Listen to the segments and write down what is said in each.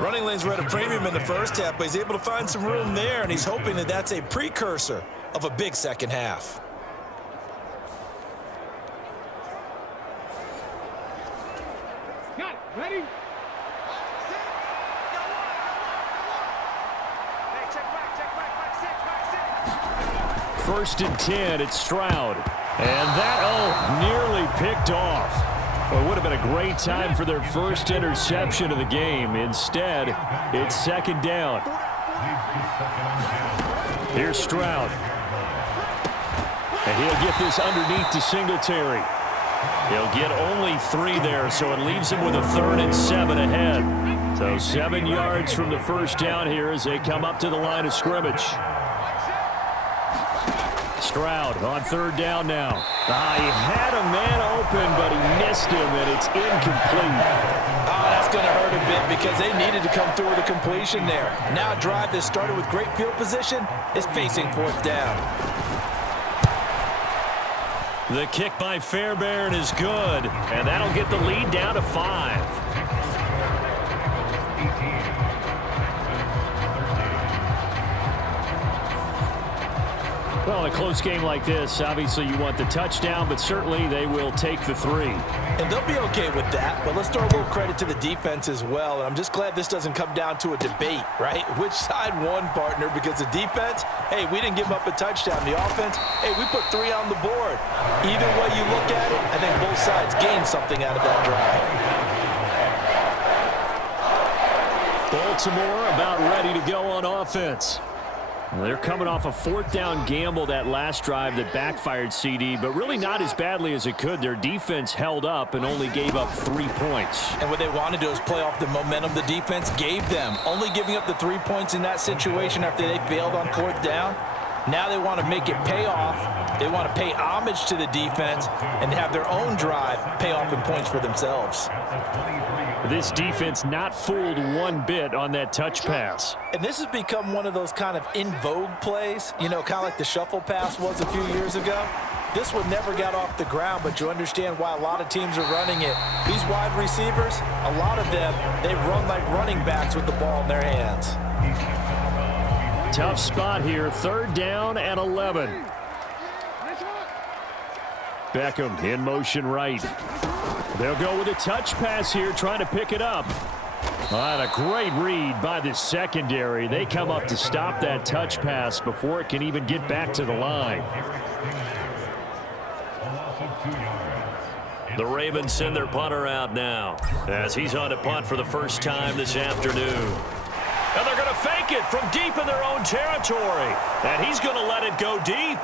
Running lanes were at a premium in the first half, but he's able to find some room there, and he's hoping that that's a precursor of a big second half. Got it. Ready? First and 10, it's Stroud. And that, nearly picked off. Well, it would have been a great time for their first interception of the game. Instead, it's second down. Here's Stroud. And he'll get this underneath to Singletary. He'll get only 3 there, so it leaves him with a 3rd and 7 ahead. So 7 yards from the first down here as they come up to the line of scrimmage. Stroud on 3rd down now. He had a man open, but he missed him, and it's incomplete. That's going to hurt a bit because they needed to come through with a completion there. Now a drive that started with great field position is facing 4th down. The kick by Fairbairn is good, and that'll get the lead down to 5. Well, in a close game like this, obviously you want the touchdown, but certainly they will take the 3. And they'll be okay with that, but let's throw a little credit to the defense as well. And I'm just glad this doesn't come down to a debate, right? Which side won, partner? Because the defense, hey, we didn't give up a touchdown. The offense, hey, we put 3 on the board. Either way you look at it, I think both sides gained something out of that drive. Baltimore about ready to go on offense. Well, they're coming off a 4th down gamble that last drive that backfired CD, but really not as badly as it could. Their defense held up and only gave up 3 points. And what they want to do is play off the momentum the defense gave them. Only giving up the 3 points in that situation after they failed on 4th down. Now they want to make it pay off. They want to pay homage to the defense and have their own drive pay off in points for themselves. This defense not fooled one bit on that touch pass. And this has become one of those kind of in vogue plays, you know, kind of like the shuffle pass was a few years ago. This one never got off the ground, but you understand why a lot of teams are running it. These wide receivers, a lot of them, they run like running backs with the ball in their hands. Tough spot here, 3rd down and 11. Beckham in motion right. They'll go with a touch pass here, trying to pick it up. And a great read by the secondary. They come up to stop that touch pass before it can even get back to the line. The Ravens send their punter out now as he's on to punt for the first time this afternoon. And they're going to fake it from deep in their own territory. And he's going to let it go deep.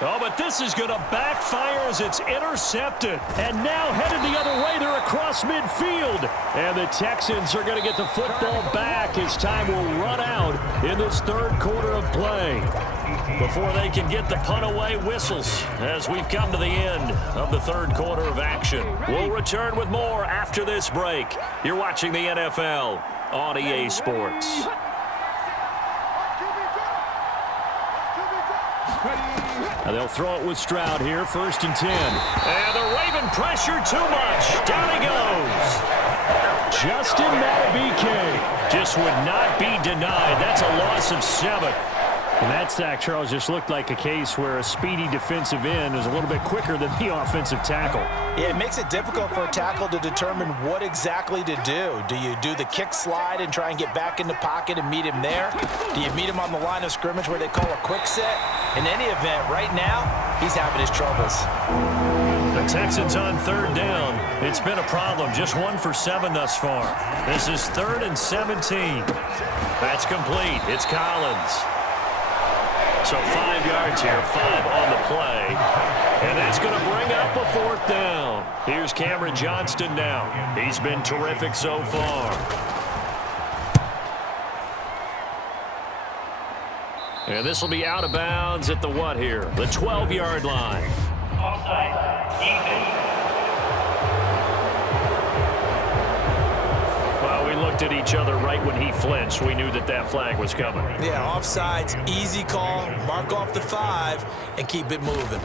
Oh, but this is going to backfire as it's intercepted. And now headed the other way. They're across midfield. And the Texans are going to get the football back as time will run out in this 3rd quarter of play. Before they can get the punt away, whistles as we've come to the end of the 3rd quarter of action. We'll return with more after this break. You're watching the NFL on EA Sports. And they'll throw it with Stroud here, 1st and 10. And the Raven pressure too much. Down he goes. Justin Madubuike just would not be denied. That's a loss of 7. And that sack, Charles, just looked like a case where a speedy defensive end is a little bit quicker than the offensive tackle. Yeah, it makes it difficult for a tackle to determine what exactly to do. Do you do the kick slide and try and get back in the pocket and meet him there? Do you meet him on the line of scrimmage where they call a quick set? In any event, right now, he's having his troubles. The Texans on 3rd down. It's been a problem. Just 1 for 7 thus far. This is 3rd and 17. That's complete. It's Collins. So 5 yards here, 5 on the play. And that's going to bring up a 4th down. Here's Cameron Johnston now. He's been terrific so far. And this will be out of bounds at the what here? The 12-yard line. Offside, defense. Well, we looked at each other right when he flinched. We knew that that flag was coming. Yeah, offsides, easy call, mark off the 5, and keep it moving.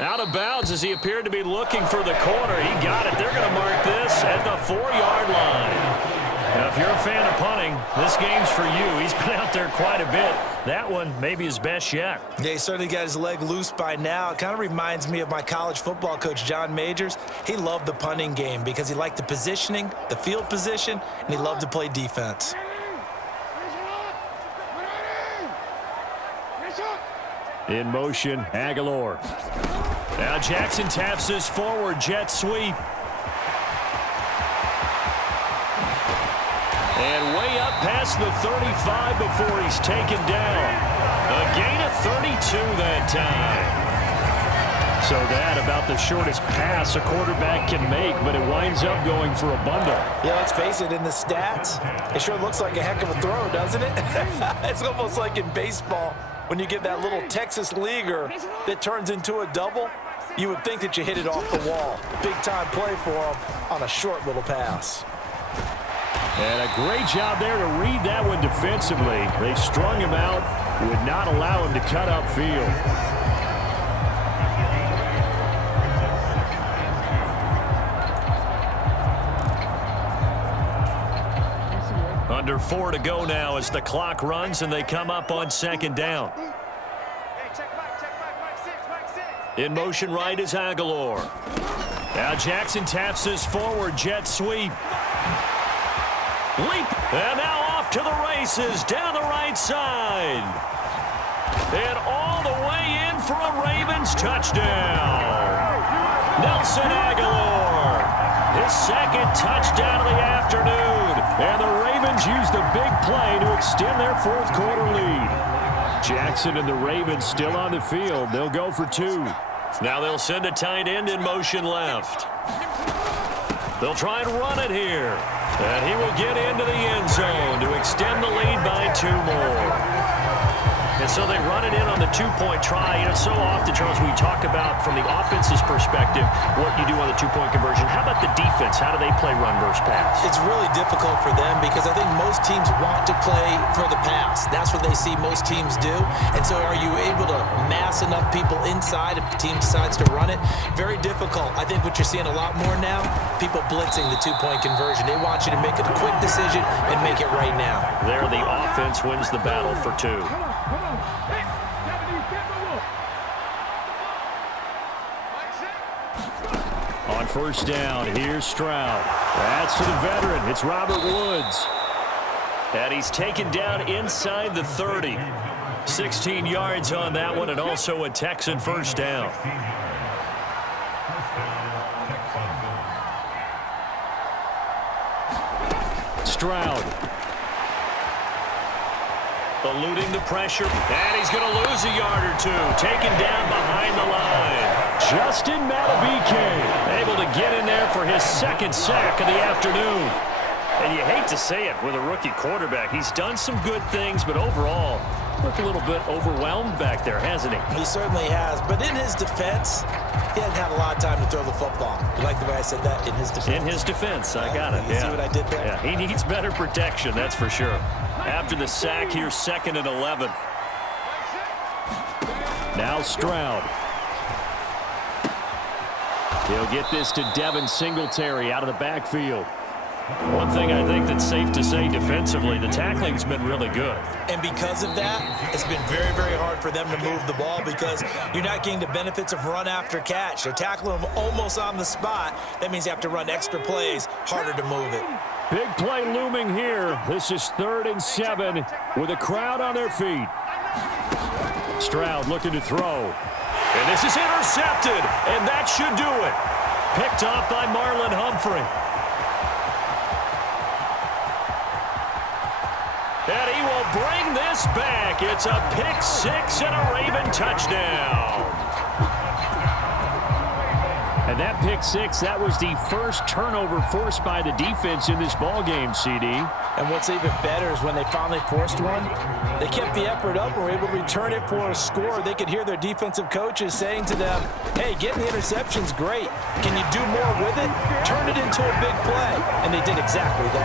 Out of bounds as he appeared to be looking for the corner. He got it. They're going to mark this at the 4-yard line. Now, if you're a fan of punting, this game's for you. He's been out there quite a bit. That one maybe his best yet. Yeah, he certainly got his leg loose by now. It kind of reminds me of my college football coach, John Majors. He loved the punting game because he liked the positioning, the field position, and he loved to play defense. In motion, Aguilar. Now Jackson taps his forward jet sweep. And way up past the 35 before he's taken down. A gain of 32 that time. So that about the shortest pass a quarterback can make, but it winds up going for a bundle. Yeah, let's face it, in the stats, it sure looks like a heck of a throw, doesn't it? It's almost like in baseball. When you get that little Texas leaguer that turns into a double, you would think that you hit it off the wall. Big-time play for him on a short little pass. And a great job there to read that one defensively. They strung him out, would not allow him to cut upfield. Under 4 to go now as the clock runs and they come up on second down. In motion right is Aguilar. Now Jackson taps his forward jet sweep. Leap, and now off to the races down the right side. And all the way in for a Ravens touchdown. Nelson Aguilar, his second touchdown of the afternoon. And the Ravens use the big play to extend their fourth quarter lead. Jackson and the Ravens still on the field. They'll go for 2. Now they'll send a tight end in motion left. They'll try and run it here. And he will get into the end zone to extend the lead by 2 more. And so they run it in on the 2-point try. You know, so often, Charles, we talk about from the offense's perspective what you do on the 2-point conversion. How about the defense? How do they play run versus pass? It's really difficult for them because I think most teams want to play for the pass. That's what they see most teams do. And so are you able to mass enough people inside if the team decides to run it? Very difficult. I think what you're seeing a lot more now, people blitzing the 2-point conversion. They want you to make a quick decision and make it right now. There, the offense wins the battle for 2. On first down, here's Stroud. That's to the veteran. It's Robert Woods. And he's taken down inside the 30. 16 yards on that one, and also a Texan first down. Stroud. Eluding the pressure, and he's going to lose a yard or 2. Taken down behind the line. Justin Madubuike able to get in there for his second sack of the afternoon. And you hate to say it with a rookie quarterback. He's done some good things, but overall, looked a little bit overwhelmed back there, hasn't he? He certainly has. But in his defense, he hadn't had a lot of time to throw the football. You like the way I said that? In his defense. In his defense, I got it. You see what I did there? Yeah, he needs better protection, that's for sure. After the sack, here's 2nd and 11. Now Stroud. He'll get this to Devin Singletary out of the backfield. One thing I think that's safe to say defensively, the tackling's been really good. And because of that, it's been very, very hard for them to move the ball because you're not getting the benefits of run after catch. They're tackling them almost on the spot. That means you have to run extra plays, harder to move it. Big play looming here. This is 3rd and 7 with a crowd on their feet. Stroud looking to throw. And this is intercepted, and that should do it. Picked off by Marlon Humphrey. And he will bring this back. It's a pick 6 and a Raven touchdown. And that pick 6, that was the first turnover forced by the defense in this ballgame, CD. And what's even better is when they finally forced one, they kept the effort up and were able to return it for a score. They could hear their defensive coaches saying to them, hey, getting the interception's great. Can you do more with it? Turn it into a big play. And they did exactly that.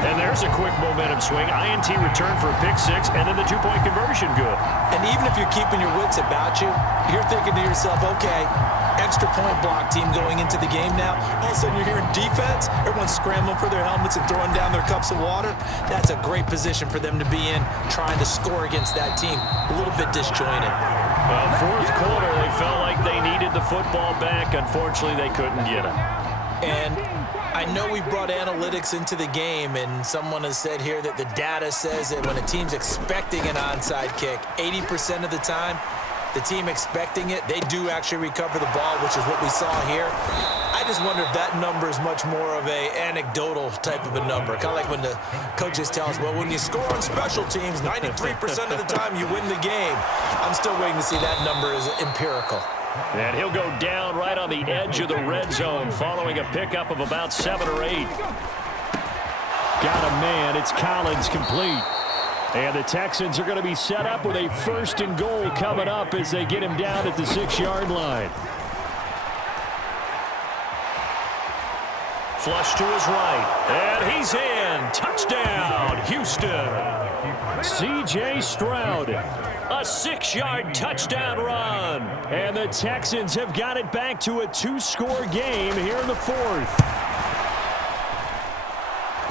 And there's a quick momentum swing. INT return for a pick six, and then the two-point conversion good. And even if you're keeping your wits about you, you're thinking to yourself, okay, extra point block team going into the game now. All of a sudden you're hearing defense. Everyone's scrambling for their helmets and throwing down their cups of water. That's a great position for them to be in, trying to score against that team. A little bit disjointed. Well, fourth quarter, they felt like they needed the football back. Unfortunately, they couldn't get it. And I know we brought analytics into the game, and someone has said here that the data says that when a team's expecting an onside kick, 80% of the time, the team expecting it, they do actually recover the ball, which is what we saw here. I just wonder if that number is much more of a anecdotal type of a number. Kind of like when the coaches tell us, well, when you score on special teams, 93% of the time you win the game. I'm still waiting to see that number is empirical. And he'll go down right on the edge of the red zone following a pickup of about 7 or 8. Got a man. It's Collins complete. And the Texans are going to be set up with a 1st and goal coming up as they get him down at the 6-yard line. Flush to his right. And he's in. Touchdown, Houston. C.J. Stroud. A 6-yard touchdown run. And the Texans have got it back to a 2-score game here in the 4th.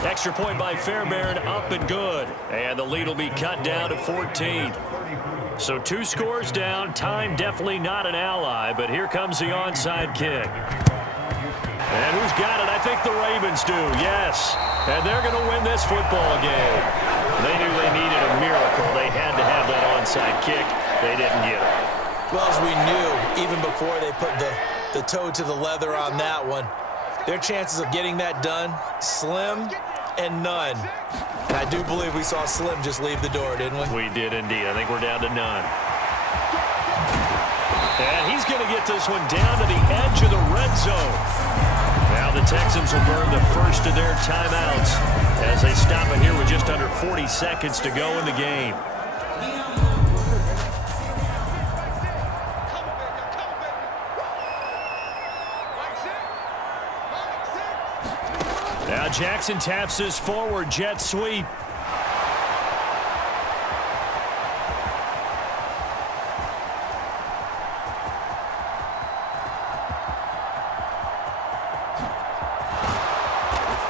Extra point by Fairbairn, up and good. And the lead will be cut down to 14. So 2 scores down. Time definitely not an ally, but here comes the onside kick. And who's got it? I think the Ravens do, yes. And they're going to win this football game. They knew they needed a miracle. They had to have that onside kick. They didn't get it. Well, as we knew, even before they put the toe to the leather on that one, their chances of getting that done, slim and none. And I do believe we saw Slim just leave the door, didn't we? We did indeed. I think we're down to none. And he's going to get this one down to the edge of the red zone. Now the Texans will burn the first of their timeouts as they stop it here with just under 40 seconds to go in the game. Now Jackson taps his forward jet sweep.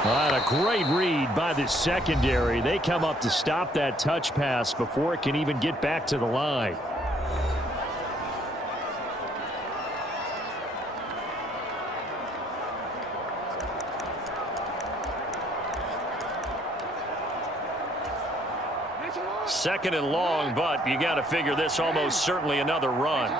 And a great read by the secondary. They come up to stop that touch pass before it can even get back to the line. Second and long, but you got to figure this almost certainly another run.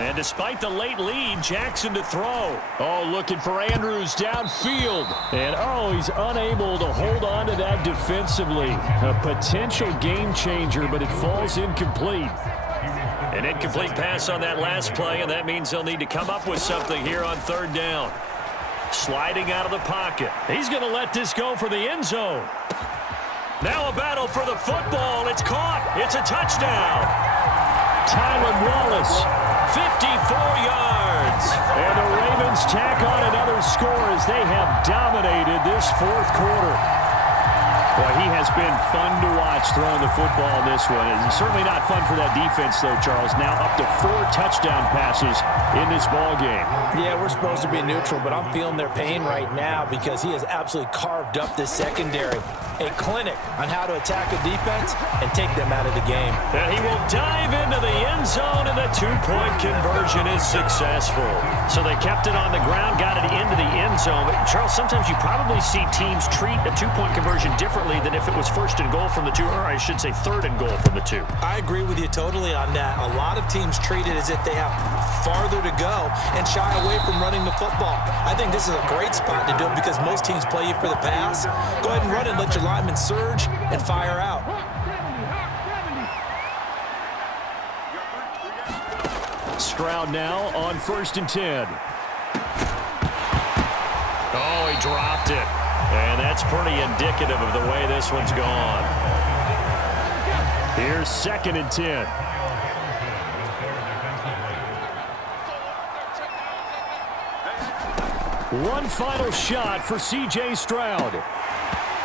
And despite the late lead, Jackson to throw. Oh, looking for Andrews downfield. And, oh, he's unable to hold on to that defensively. A potential game changer, but it falls incomplete. An incomplete pass on that last play, and that means they'll need to come up with something here on 3rd down. Sliding out of the pocket. He's going to let this go for the end zone. Now a battle for the football. It's caught. It's a touchdown. Tylan Wallace. 54 yards. And the Ravens tack on another score as they have dominated this 4th quarter. Boy, he has been fun to watch throwing the football in this one. It's certainly not fun for that defense, though, Charles. Now up to 4 touchdown passes in this ball game. Yeah, we're supposed to be neutral, but I'm feeling their pain right now because he has absolutely carved up this secondary. A clinic on how to attack a defense and take them out of the game. And he will dive into the end zone, and the 2-point conversion is successful. So they kept it on the ground, got it into the end zone. But Charles, sometimes you probably see teams treat a 2-point conversion differently than if it was 1st and goal from the 2, or I should say 3rd and goal from the 2. I agree with you totally on that. A lot of teams treat it as if they have farther to go and shy away from running the football. I think this is a great spot to do it because most teams play you for the pass. Go ahead and run it, let your linemen surge and fire out. Stroud now on 1st and 10. Oh, he dropped it. And that's pretty indicative of the way this one's gone. Here's 2nd and 10. One final shot for C.J. Stroud.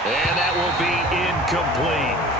And that will be incomplete.